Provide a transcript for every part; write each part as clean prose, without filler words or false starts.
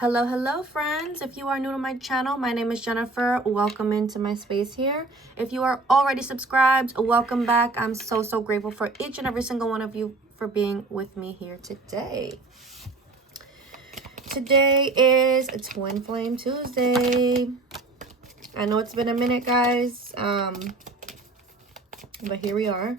Hello friends. If you are new to my channel, my name is Jenifer. Welcome into my space here. If you are already subscribed, welcome back. I'm so grateful for each and every single one of you for being with me here today. Today is a Twin Flame Tuesday. I know it's been a minute, guys, but here we are.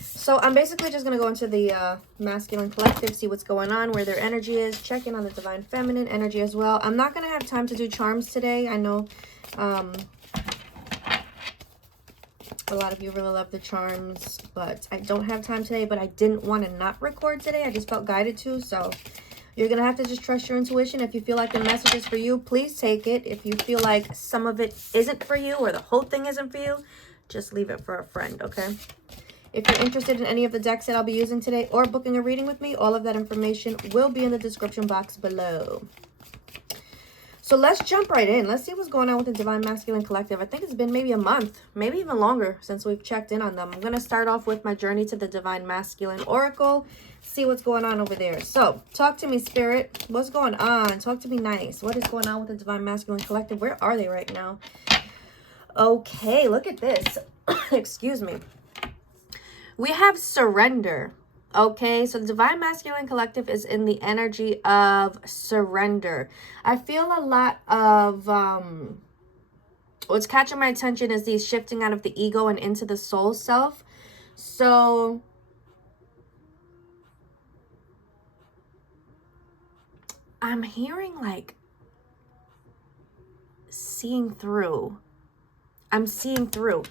So I'm basically just going to go into the masculine collective, see what's going on, where their energy is, check in on the divine feminine energy as well. I'm not going to have time to do charms today. I know a lot of you really love the charms, but I don't have time today. But I didn't want to not record today. I just felt guided to. So you're going to have to just trust your intuition. If you feel like the message is for you, please take it. If you feel like some of it isn't for you or the whole thing isn't for you, just leave it for a friend, okay? If you're interested in any of the decks that I'll be using today or booking a reading with me, all of that information will be in the description box below. So let's jump right in. Let's see what's going on with the Divine Masculine Collective. I think it's been maybe a month, maybe even longer since we've checked in on them. I'm going to start off with my journey to the Divine Masculine Oracle, see what's going on over there. So talk to me, Spirit. What's going on? Talk to me nice. What is going on with the Divine Masculine Collective? Where are they right now? Okay, look at this. Excuse me. We have surrender, okay? So the Divine Masculine Collective is in the energy of surrender. I feel a lot of, what's catching my attention is these shifting out of the ego and into the soul self. So I'm hearing like seeing through. I'm seeing through.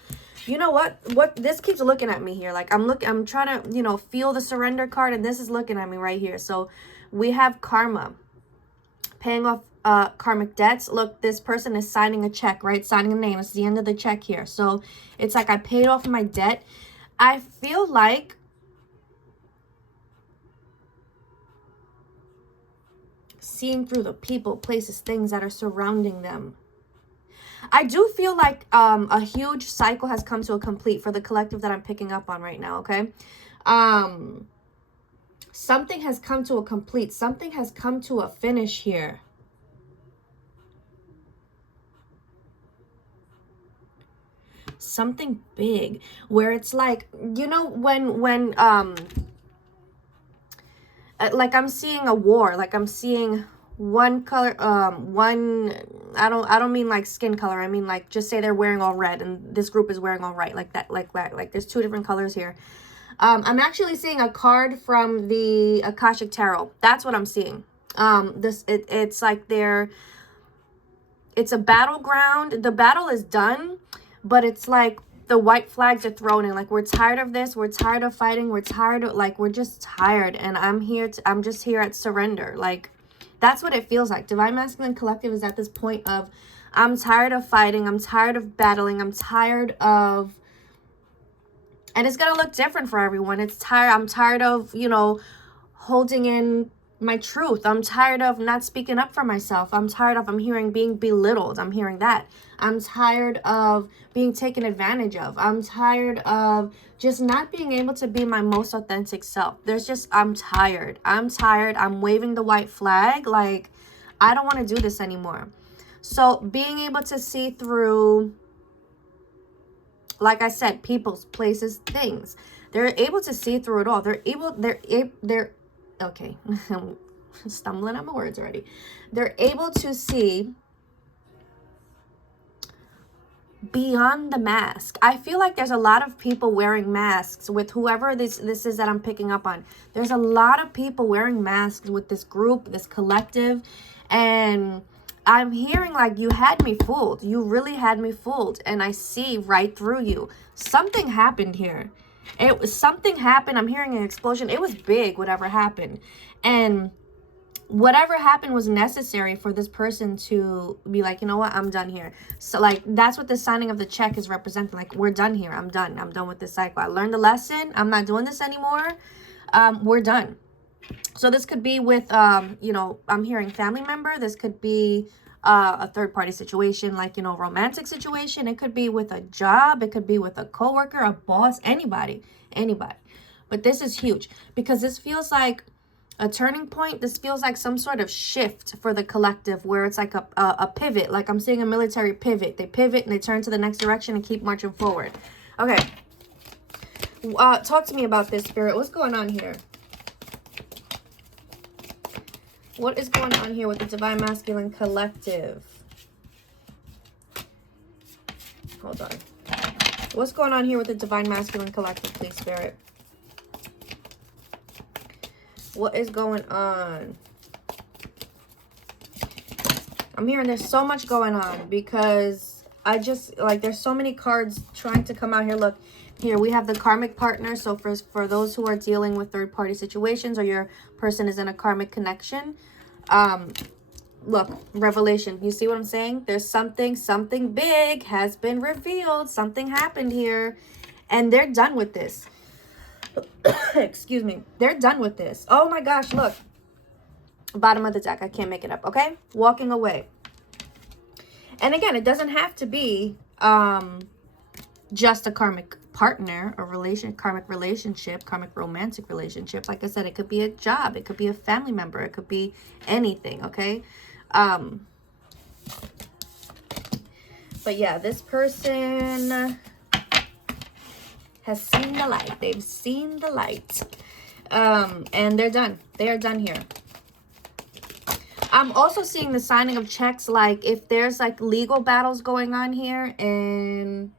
You know what this keeps looking at me here, like I'm trying to, you know, feel the surrender card, and this is looking at me right here. So we have karma, paying off karmic debts. Look, this person is signing a check, right? Signing a name. It's the end of the check here. So it's like I paid off my debt. I feel like seeing through the people, places, things that are surrounding them. I do feel like a huge cycle has come to a complete for the collective that I'm picking up on right now, okay? Something has come to a complete. Something has come to a finish here. Something big where it's like, you know, when like I'm seeing a war, like I'm seeing one color, I don't mean like skin color. I mean like, just say they're wearing all red and this group is wearing all white, like that, like there's two different colors here. I'm actually seeing a card from the Akashic Tarot. That's what I'm seeing. It's like it's a battleground. The battle is done, but it's like the white flags are thrown in. Like, we're tired of this. We're tired of fighting. We're tired of, like, we're just tired. And I'm just here at surrender. Like, that's what it feels like. Divine Masculine Collective is at this point of, I'm tired of fighting. I'm tired of battling. I'm tired of, and it's going to look different for everyone. I'm tired of, you know, holding in my truth. I'm tired of not speaking up for myself. I'm hearing being belittled. I'm hearing that. I'm tired of being taken advantage of. I'm tired of just not being able to be my most authentic self. I'm tired. I'm waving the white flag. Like, I don't want to do this anymore. So being able to see through, like I said, people's, places, things. They're able to see through it all. They're okay. I'm stumbling on my words already. They're able to see beyond the mask. I feel like there's a lot of people wearing masks with whoever this is that I'm picking up on. There's a lot of people wearing masks with this group, this collective, and I'm hearing like, you had me fooled. You really had me fooled, and I see right through you. Something happened here. Something happened. I'm hearing an explosion. It was big, whatever happened. And whatever happened was necessary for this person to be like, you know what, I'm done here. So like, that's what the signing of the check is representing. Like, we're done here. I'm done with this cycle. I learned a lesson. I'm not doing this anymore. We're done. So this could be with, you know, I'm hearing family member. This could be a third-party situation, like, you know, romantic situation. It could be with a job. It could be with a coworker, a boss, anybody. But this is huge because this feels like a turning point. This feels like some sort of shift for the collective, where it's like a pivot. Like I'm seeing a military pivot. They pivot and they turn to the next direction and keep marching forward. Okay. Talk to me about this, Spirit. What's going on here? What is going on here with the Divine Masculine Collective? Hold on. What's going on here with the Divine Masculine Collective, please, Spirit? What is going on? I'm hearing there's so much going on, because I just, like, there's so many cards trying to come out here. Look, here we have the karmic partner. So for those who are dealing with third-party situations, or your person is in a karmic connection, look, revelation. You see what I'm saying? There's something big has been revealed. Something happened here, and they're done with this. Excuse me. They're done with this. Oh my gosh, look. Bottom of the deck. I can't make it up, okay? Walking away. And again, it doesn't have to be just a karmic partner, or karmic relationship, karmic romantic relationship. Like I said, it could be a job, it could be a family member, it could be anything, okay? But yeah, this person has seen the light. They've seen the light. And they're done. They are done here. I'm also seeing the signing of checks, like if there's like legal battles going on here, and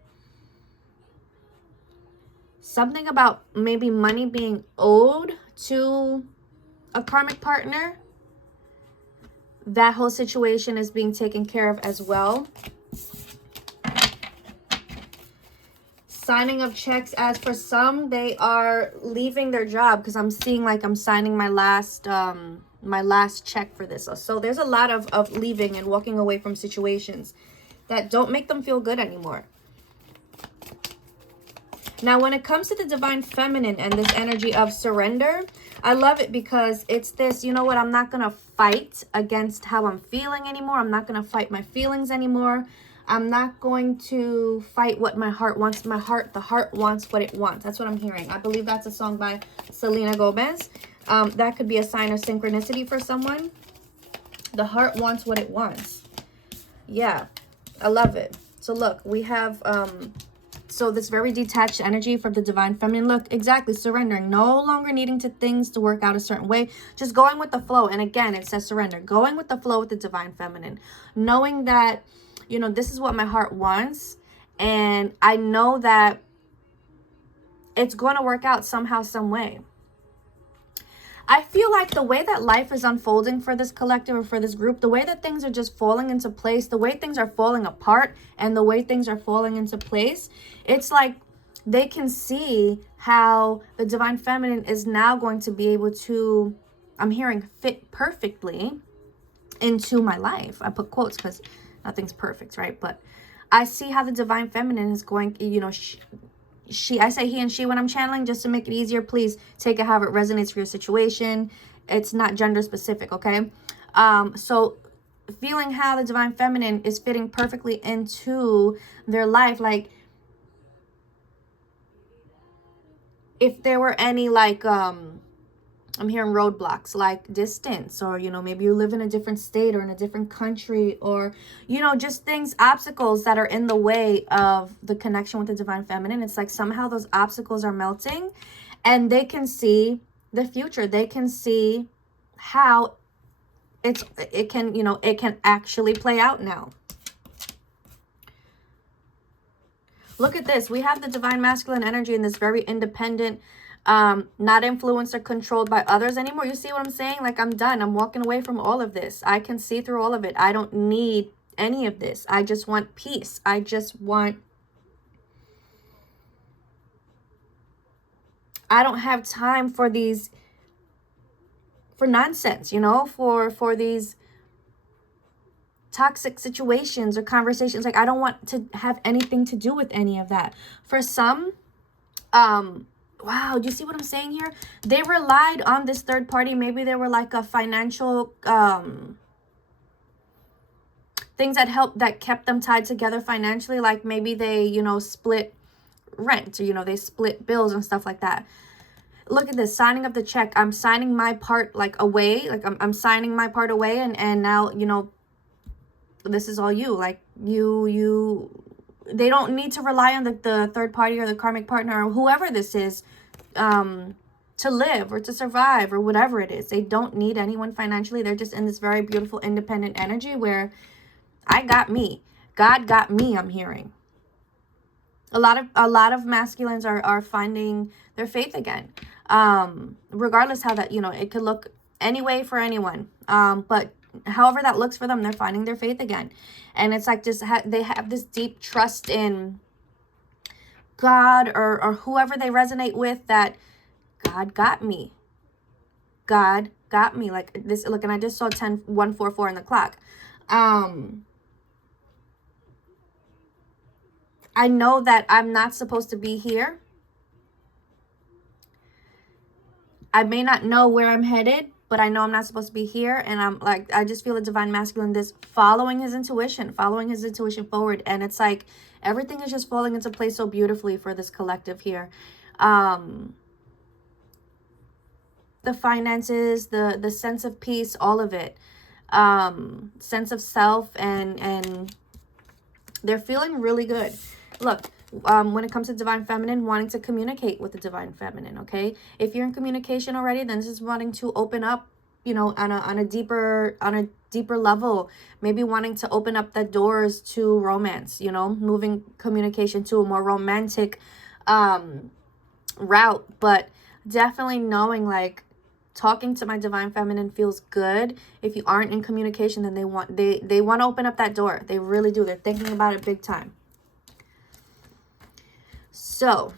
something about maybe money being owed to a karmic partner, that whole situation is being taken care of as well. Signing of checks, as for some, they are leaving their job, because I'm seeing like I'm signing my last check for this. So there's a lot of leaving and walking away from situations that don't make them feel good anymore. Now, when it comes to the Divine Feminine and this energy of surrender, I love it, because it's this, you know what, I'm not going to fight against how I'm feeling anymore. I'm not going to fight my feelings anymore. I'm not going to fight what my heart wants. The heart wants what it wants. That's what I'm hearing. I believe that's a song by Selena Gomez. That could be a sign of synchronicity for someone. The heart wants what it wants. Yeah, I love it. So look, we have so this very detached energy from the Divine Feminine. Look, exactly, surrendering, no longer needing things to work out a certain way, just going with the flow. And again, it says surrender, going with the flow with the Divine Feminine, knowing that, you know, this is what my heart wants, and I know that it's going to work out somehow, some way. I feel like the way that life is unfolding for this collective, or for this group, the way that things are just falling into place, the way things are falling apart, and the way things are falling into place, it's like they can see how the Divine Feminine is now going to be able to, I'm hearing, fit perfectly into my life. I put quotes because nothing's perfect, right? But I see how the Divine Feminine is going, you know, I say he and she when I'm channeling, just to make it easier. Please take it however it resonates for your situation. It's not gender specific, okay? So feeling how the Divine Feminine is fitting perfectly into their life, like if there were any, like, I'm hearing roadblocks, like distance, or, you know, maybe you live in a different state or in a different country, or, you know, just things, obstacles that are in the way of the connection with the Divine Feminine. It's like somehow those obstacles are melting, and they can see the future. They can see how it can, you know, it can actually play out now. Look at this. We have the Divine Masculine energy in this very independent, not influenced or controlled by others anymore. You see what I'm saying? Like, I'm done. I'm walking away from all of this. I can see through all of it. I don't need any of this. I just want peace. I don't have time for nonsense, you know, for these toxic situations or conversations. Like, I don't want to have anything to do with any of that. For some, wow, do you see what I'm saying here? They relied on this third party. Maybe they were like a financial things that kept them tied together financially. Like maybe they, you know, split rent, or, you know, they split bills and stuff like that. look at this, signing of the check. I'm signing my part like away, like I'm signing my part away, and now, you know, this is all you. Like they don't need to rely on the third party or the karmic partner or whoever this is to live or to survive or whatever it is. They don't need anyone financially. They're just in this very beautiful independent energy where I got me, God got me. I'm hearing a lot of masculines are finding their faith again, regardless how that, you know, it could look any way for anyone, but however that looks for them, they're finding their faith again. And it's like just they have this deep trust in God or whoever they resonate with, that God got me. God got me. Like this, look, and I just saw 144 in the clock. I know that I'm not supposed to be here. I may not know where I'm headed, but I know I'm not supposed to be here. And I'm like, I just feel a divine masculine, this following his intuition forward. And it's like everything is just falling into place so beautifully for this collective here. The finances, the sense of peace, all of it, sense of self, and they're feeling really good. Look, when it comes to divine feminine, wanting to communicate with the divine feminine, okay? If you're in communication already, then this is wanting to open up, you know, on a deeper level, maybe wanting to open up the doors to romance, you know, moving communication to a more romantic route. But definitely knowing, like, talking to my divine feminine feels good. If you aren't in communication, then they want to open up that door. They really do. They're thinking about it big time. So,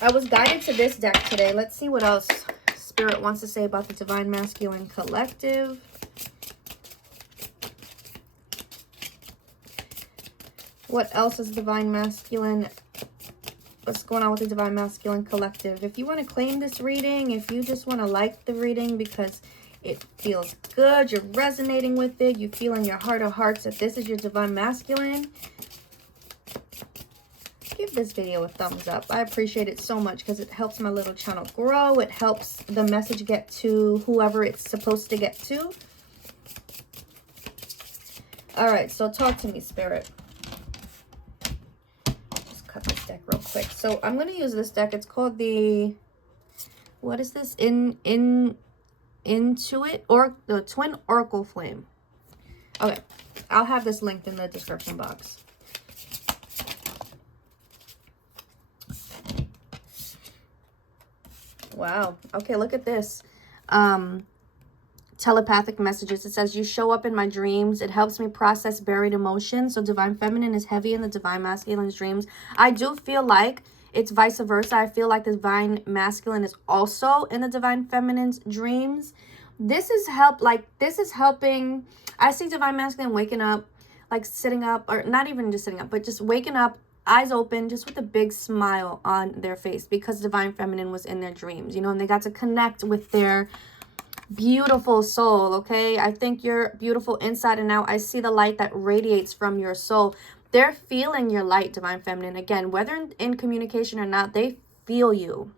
I was guided to this deck today. Let's see what else Spirit wants to say about the Divine Masculine Collective. What else is Divine Masculine? What's going on with the Divine Masculine Collective? If you want to claim this reading, if you just want to like the reading because it feels good, you're resonating with it, you feel in your heart of hearts that this is your Divine Masculine, give this video a thumbs up. I appreciate it so much because it helps my little channel grow. It helps the message get to whoever it's supposed to get to. All right, so talk to me, Spirit. Just cut this deck real quick. So I'm going to use this deck. It's called the, what is this? 𝐴𝐢𝐿, or the Twin Oracle Flame. Okay, I'll have this linked in the description box. Wow. Okay, look at this. Telepathic messages. It says, you show up in my dreams. It helps me process buried emotions. So Divine Feminine is heavy in the Divine Masculine's dreams. I do feel like it's vice versa. I feel like the Divine Masculine is also in the Divine Feminine's dreams. This is helping. I see Divine Masculine waking up, like sitting up, or not even just sitting up, but just waking up, eyes open, just with a big smile on their face, because Divine Feminine was in their dreams, you know, and they got to connect with their beautiful soul, okay? I think you're beautiful inside and out. I see the light that radiates from your soul. They're feeling your light, Divine Feminine. Again, whether in communication or not, they feel you.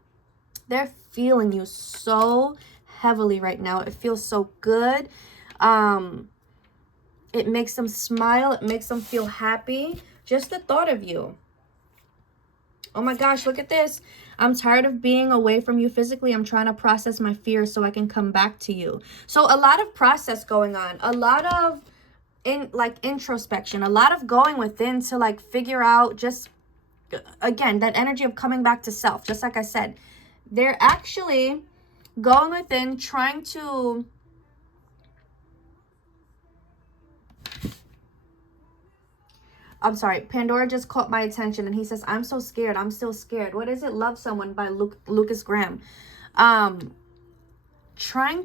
They're feeling you so heavily right now. It feels so good. It makes them smile. It makes them feel happy. Just the thought of you. Oh my gosh, look at this. I'm tired of being away from you physically. I'm trying to process my fears so I can come back to you. So a lot of process going on. A lot of introspection. A lot of going within to like figure out, just, again, that energy of coming back to self. Just like I said, they're actually going within, trying to... I'm sorry, Pandora just caught my attention and he says, I'm so scared. I'm still scared. What is it? Love Someone by Lucas Graham. Trying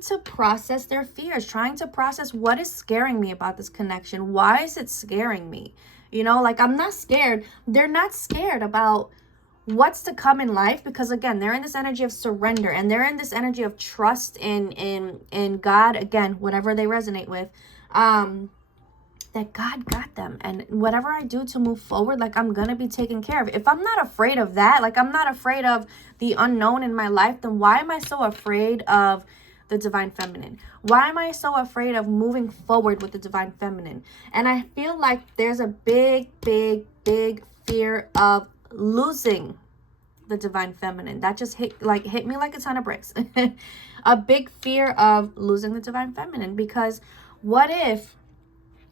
to process their fears, trying to process what is scaring me about this connection. Why is it scaring me? You know, like, I'm not scared. They're not scared about what's to come in life, because again, they're in this energy of surrender, and they're in this energy of trust in God, again, whatever they resonate with. that God got them. And whatever I do to move forward, like, I'm going to be taken care of. If I'm not afraid of that, like, I'm not afraid of the unknown in my life, then why am I so afraid of the divine feminine? Why am I so afraid of moving forward with the divine feminine? And I feel like there's a big fear of losing the divine feminine. That just hit me like a ton of bricks. A big fear of losing the divine feminine, because what if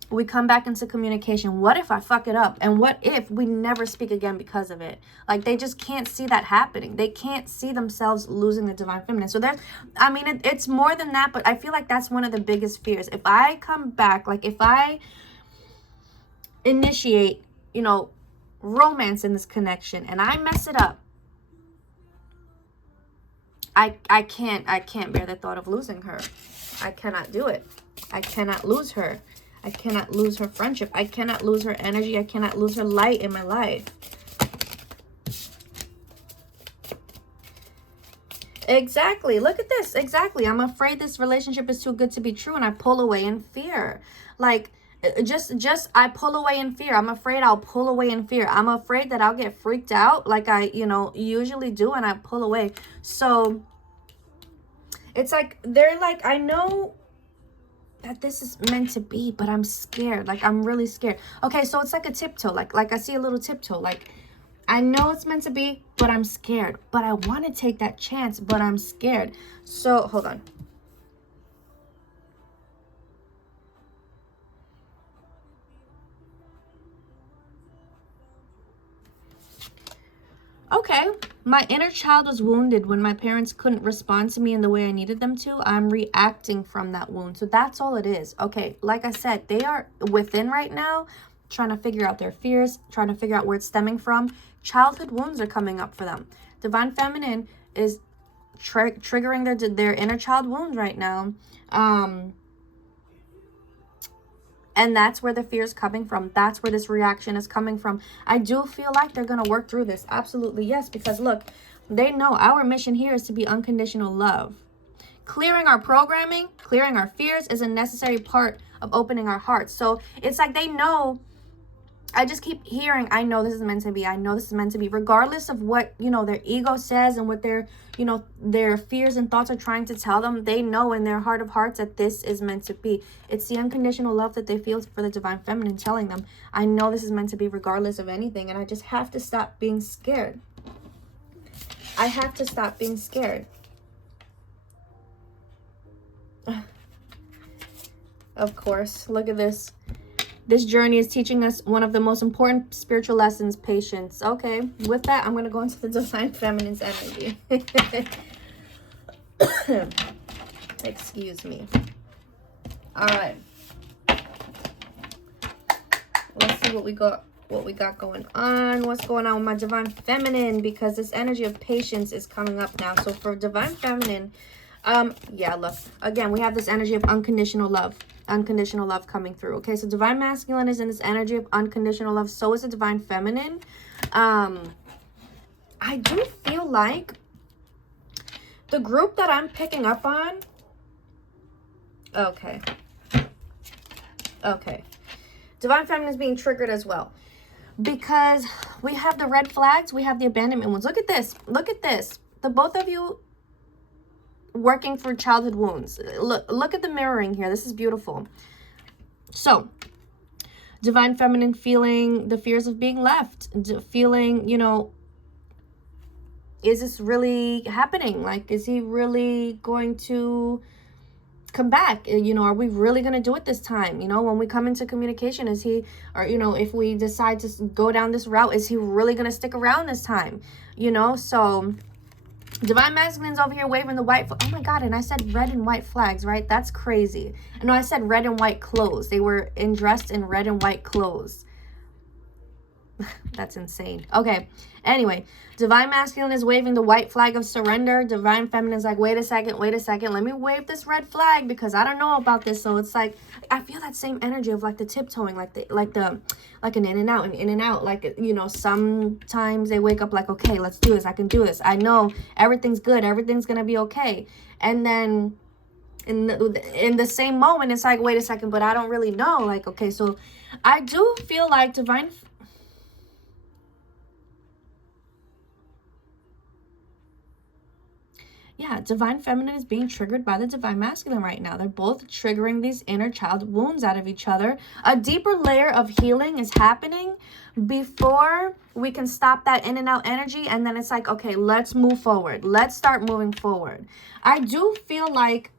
we come back into communication? What if I fuck it up? And what if we never speak again because of it? Like, they just can't see that happening. They can't see themselves losing the divine feminine. So there's, I mean, it's more than that, but I feel like that's one of the biggest fears. If I come back, like, if I initiate, you know, romance in this connection and I mess it up, I can't bear the thought of losing her. I cannot do it. I cannot lose her. I cannot lose her friendship. I cannot lose her energy. I cannot lose her light in my life. Exactly. Look at this. Exactly. I'm afraid this relationship is too good to be true, and I pull away in fear. Like, I pull away in fear. I'm afraid I'll pull away in fear. I'm afraid that I'll get freaked out like I, you know, usually do, and I pull away. So it's like, they're like, I know that this is meant to be, but I'm scared. Like, I'm really scared. Okay, so it's like a tiptoe. Like I see a little tiptoe. Like, I know it's meant to be, but I'm scared. But I want to take that chance, but I'm scared. So hold on. Okay, my inner child was wounded when my parents couldn't respond to me in the way I needed them to. I'm reacting from that wound. So that's all it is. Okay, like I said, they are within right now, trying to figure out their fears, trying to figure out where it's stemming from. Childhood wounds are coming up for them. Divine feminine is triggering their inner child wound right now. And that's where the fear is coming from. That's where this reaction is coming from. I do feel like they're going to work through this. Absolutely, yes. Because look, they know our mission here is to be unconditional love. Clearing our programming, clearing our fears is a necessary part of opening our hearts. So it's like they know. I just keep hearing, I know this is meant to be. I know this is meant to be. Regardless of what, you know, their ego says and what their, you know, their fears and thoughts are trying to tell them, they know in their heart of hearts that this is meant to be. It's the unconditional love that they feel for the divine feminine telling them, I know this is meant to be regardless of anything. And I just have to stop being scared. I have to stop being scared. Of course, look at this. This journey is teaching us one of the most important spiritual lessons, patience. Okay, with that, I'm going to go into the divine feminine's energy. Excuse me. All right. Let's see what we got going on. What's going on with my divine feminine? Because this energy of patience is coming up now. So for divine feminine, yeah, look, again, we have this energy of unconditional love coming through. Okay, so divine masculine is in this energy of unconditional love. So is the divine feminine. I do feel like the group that I'm picking up on, okay, divine feminine is being triggered as well, because we have the red flags, we have the abandonment ones. Look at this, the both of you working for childhood wounds. Look at the mirroring here. This is beautiful. So divine feminine feeling the fears of being left, feeling, you know, is this really happening? Like, is he really going to come back? You know, are we really going to do it this time? You know, when we come into communication, is he, or, you know, if we decide to go down this route, is he really going to stick around this time? You know, so divine masculine's over here waving the white oh my god, and I said red and white flags, right? That's crazy. No, I said red and white clothes. They were dressed in red and white clothes. That's insane. Okay, anyway, divine masculine is waving the white flag of surrender. Divine feminine is like, wait a second, let me wave this red flag because I don't know about this. So it's like, I feel that same energy of like the tiptoeing, like an in and out, like, you know, sometimes they wake up like, okay, let's do this, I can do this, I know everything's good, everything's gonna be okay, and then in the same moment, it's like, wait a second, but I don't really know. Like, okay, so I do feel like divine... Yeah, divine feminine is being triggered by the divine masculine right now. They're both triggering these inner child wounds out of each other. A deeper layer of healing is happening before we can stop that in and out energy. And then it's like, okay, let's move forward. Let's start moving forward. I do feel like,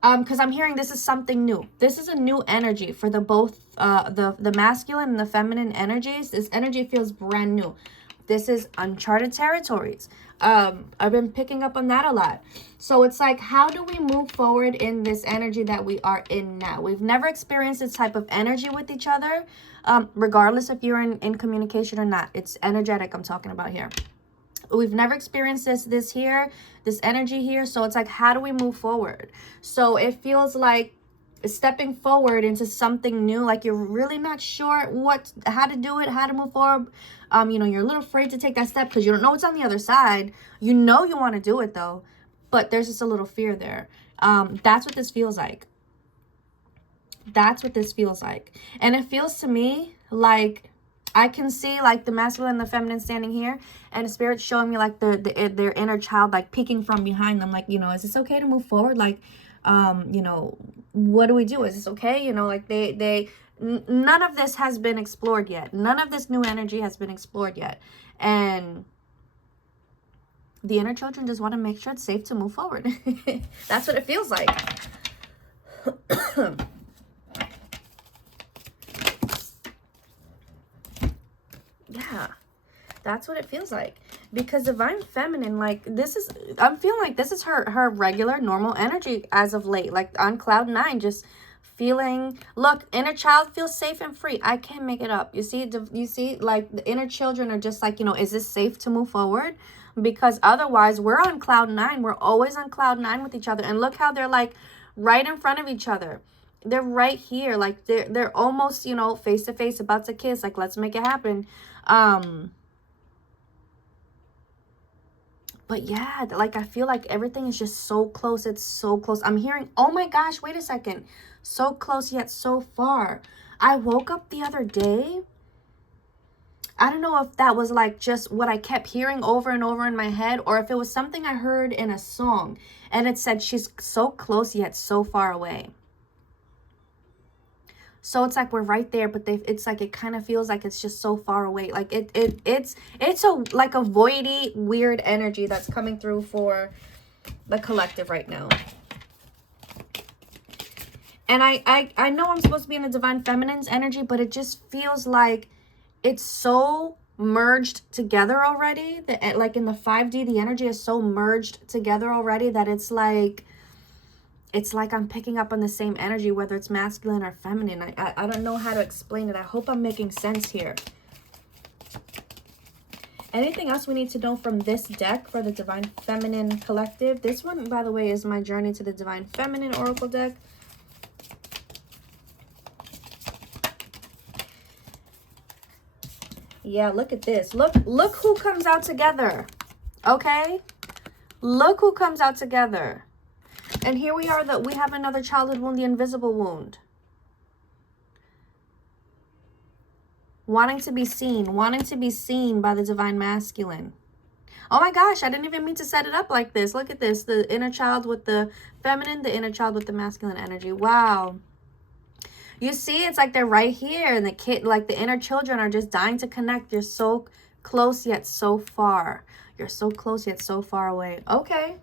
because I'm hearing this is something new. This is a new energy for the both, the masculine and the feminine energies. This energy feels brand new. This is uncharted territories. I've been picking up on that a lot. So it's like, how do we move forward in this energy that we are in now? We've never experienced this type of energy with each other, regardless if you're in communication or not. It's energetic I'm talking about here. We've never experienced this energy here. So it's like, how do we move forward? So it feels like stepping forward into something new, like you're really not sure how to do it, how to move forward. You know, you're a little afraid to take that step because you don't know what's on the other side. You know you want to do it though, but there's just a little fear there. That's what this feels like. That's what this feels like. And it feels to me like I can see like the masculine and the feminine standing here, and the spirit's showing me like their inner child like peeking from behind them, like, you know, is this okay to move forward? Like, you know, what do we do? Is this okay? You know, like none of this has been explored yet. None of this new energy has been explored yet. And the inner children just want to make sure it's safe to move forward. That's what it feels like. Yeah, that's what it feels like. Because divine feminine, like, I'm feeling like this is her regular normal energy as of late, like on cloud 9, just feeling, look, inner child feels safe and free. I can't make it up. You see, like the inner children are just like, you know, is this safe to move forward? Because otherwise we're on cloud 9. We're always on cloud 9 with each other. And look how they're like right in front of each other. They're right here. Like they're almost, you know, face to face, about to kiss. Like, let's make it happen. But yeah, like I feel like everything is just so close. It's so close. I'm hearing, oh my gosh, wait a second. So close yet so far. I woke up the other day. I don't know if that was like just what I kept hearing over and over in my head, or if it was something I heard in a song and it said she's so close yet so far away. So it's like we're right there, but it's like it kind of feels like it's just so far away. Like it's like a voidy, weird energy that's coming through for the collective right now. And I know I'm supposed to be in the divine feminine's energy, but it just feels like it's so merged together already. That like in the 5D, the energy is so merged together already that it's like I'm picking up on the same energy, whether it's masculine or feminine. I don't know how to explain it. I hope I'm making sense here. Anything else we need to know from this deck for the Divine Feminine Collective? This one, by the way, is my Journey to the Divine Feminine Oracle deck. Yeah, look at this. Look who comes out together. Okay? Look who comes out together. And here we are, we have another childhood wound, the invisible wound. Wanting to be seen by the divine masculine. Oh my gosh, I didn't even mean to set it up like this. Look at this, the inner child with the feminine, the inner child with the masculine energy. Wow. You see, it's like they're right here, and the inner children are just dying to connect. You're so close yet so far. You're so close yet so far away. Okay.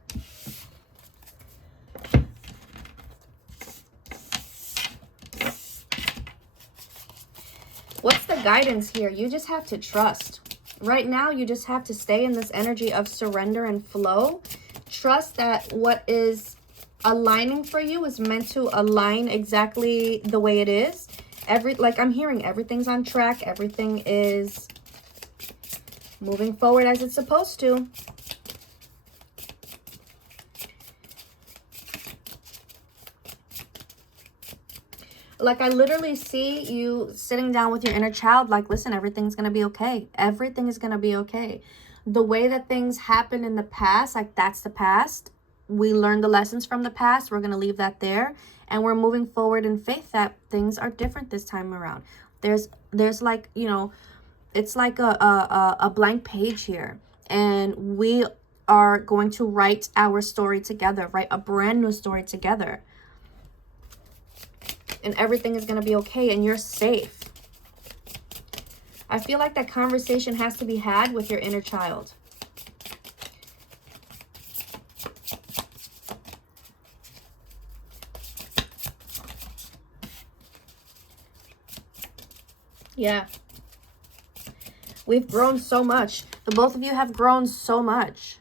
What's the guidance here? You just have to trust. Right now, you just have to stay in this energy of surrender and flow. Trust that what is aligning for you is meant to align exactly the way it is. Like I'm hearing everything's on track. Everything is moving forward as it's supposed to. Like, I literally see you sitting down with your inner child, like, listen, everything's going to be okay. Everything is going to be okay. The way that things happened in the past, like, that's the past. we learned the lessons from the past. We're going to leave that there. And we're moving forward in faith that things are different this time around. There's like, you know, it's like a blank page here. And we are going to write our story together, write a brand new story together. And everything is going to be okay and you're safe. I feel like that conversation has to be had with your inner child. Yeah. We've grown so much. The both of you have grown so much.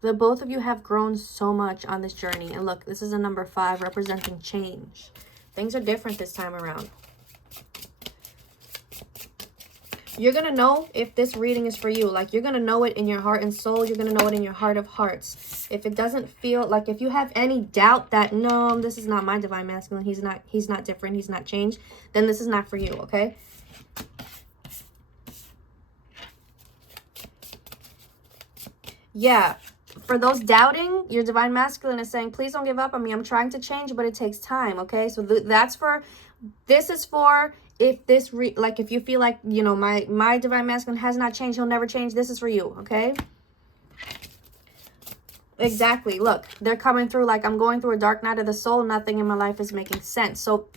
The both of you have grown so much on this journey. And look, this is a number 5 representing change. Things are different this time around. You're going to know if this reading is for you. Like, you're going to know it in your heart and soul. You're going to know it in your heart of hearts. If it doesn't feel like, if you have any doubt that, no, this is not my divine masculine, he's not different, he's not changed, then this is not for you, okay? Yeah. For those doubting, your divine masculine is saying, please don't give up on me. I'm trying to change, but it takes time, okay? So that's for, this is for, if this, like, if you feel like, you know, my divine masculine has not changed, he'll never change, this is for you, okay? Exactly. Look, they're coming through like, I'm going through a dark night of the soul. Nothing in my life is making sense. So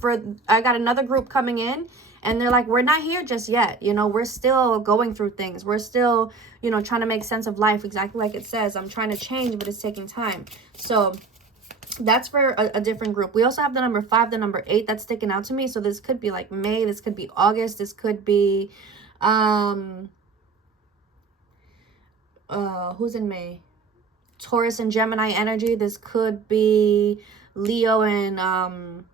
I got another group coming in. And they're like, we're not here just yet. You know, we're still going through things. We're still, you know, trying to make sense of life. Exactly like it says. I'm trying to change, but it's taking time. So that's for a different group. We also have the number 5, the number 8 that's sticking out to me. So this could be like May. This could be August. This could be, who's in May? Taurus and Gemini energy. This could be Leo and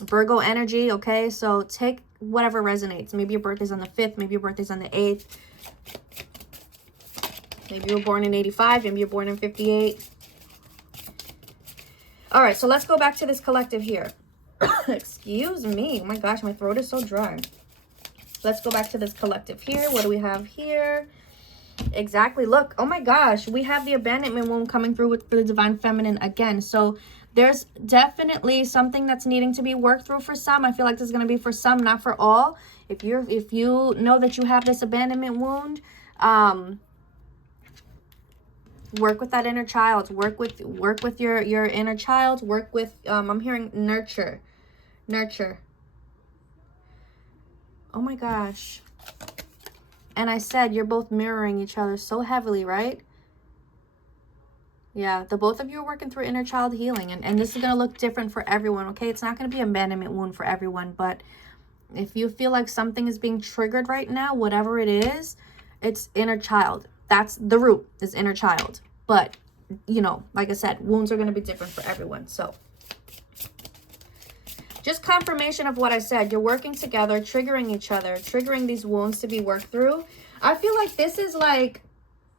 Virgo energy. Okay, so take whatever resonates. Maybe your birthday's on the 5th, maybe your birthday's on the 8th, maybe you were born in 85, maybe you're born in 58. All right, so let's go back to this collective here. Excuse me, oh my gosh, my throat is so dry. Let's go back to this collective here. What do we have here? Exactly. Look, oh my gosh, we have the abandonment wound coming through for the divine feminine again. So there's definitely something that's needing to be worked through for some. I feel like this is going to be for some, not for all. If you know that you have this abandonment wound, work with that inner child. Work with your inner child. Work with I'm hearing nurture. Oh my gosh. And I said you're both mirroring each other so heavily, right? Yeah, the both of you are working through inner child healing. And this is going to look different for everyone, okay? It's not going to be an abandonment wound for everyone. But if you feel like something is being triggered right now, whatever it is, it's inner child. That's the root, is inner child. But, you know, like I said, wounds are going to be different for everyone. So just confirmation of what I said. You're working together, triggering each other, triggering these wounds to be worked through. I feel like this is like,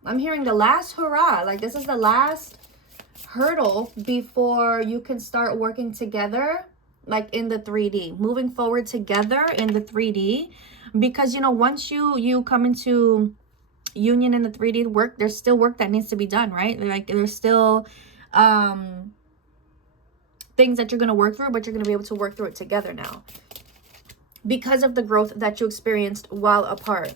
I'm hearing the last hurrah. Like this is the last hurdle before you can start working together, like in the 3D. Moving forward together in the 3D. Because, you know, once you come into union in the 3D work, there's still work that needs to be done, right? Like there's still things that you're going to work through, but you're going to be able to work through it together now. Because of the growth that you experienced while apart.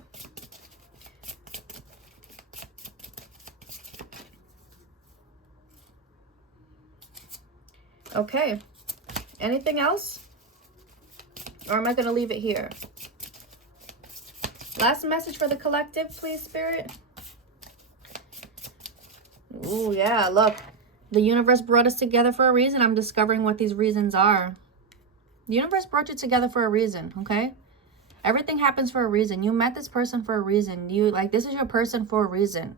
Okay, anything else? Or am I going to leave it here? Last message for the collective, please, Spirit. Ooh, yeah, look. The universe brought us together for a reason. I'm discovering what these reasons are. The universe brought you together for a reason, okay? Everything happens for a reason. You met this person for a reason. This is your person for a reason.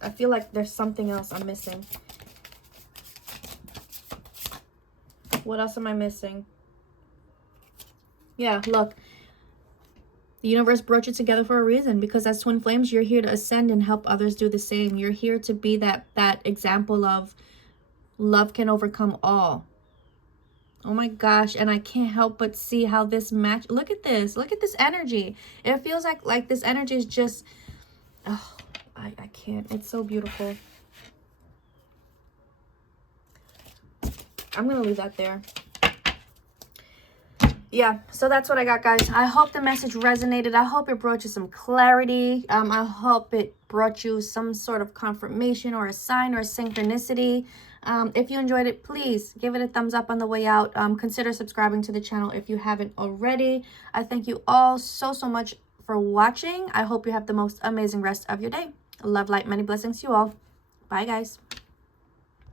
I feel like there's something else I'm missing. What else am I missing? Yeah, look. The universe brought you together for a reason, because as twin flames, you're here to ascend and help others do the same. You're here to be that example of love can overcome all. Oh my gosh, and I can't help but see how this match. Look at this. Look at this energy. It feels like this energy is just, oh, I can't. It's so beautiful. I'm going to leave that there. Yeah, so that's what I got, guys. I hope the message resonated. I hope it brought you some clarity. I hope it brought you some sort of confirmation or a sign or a synchronicity. If you enjoyed it, please give it a thumbs up on the way out. Consider subscribing to the channel if you haven't already. I thank you all so much for watching. I hope you have the most amazing rest of your day. Love, light, many blessings to you all. Bye, guys.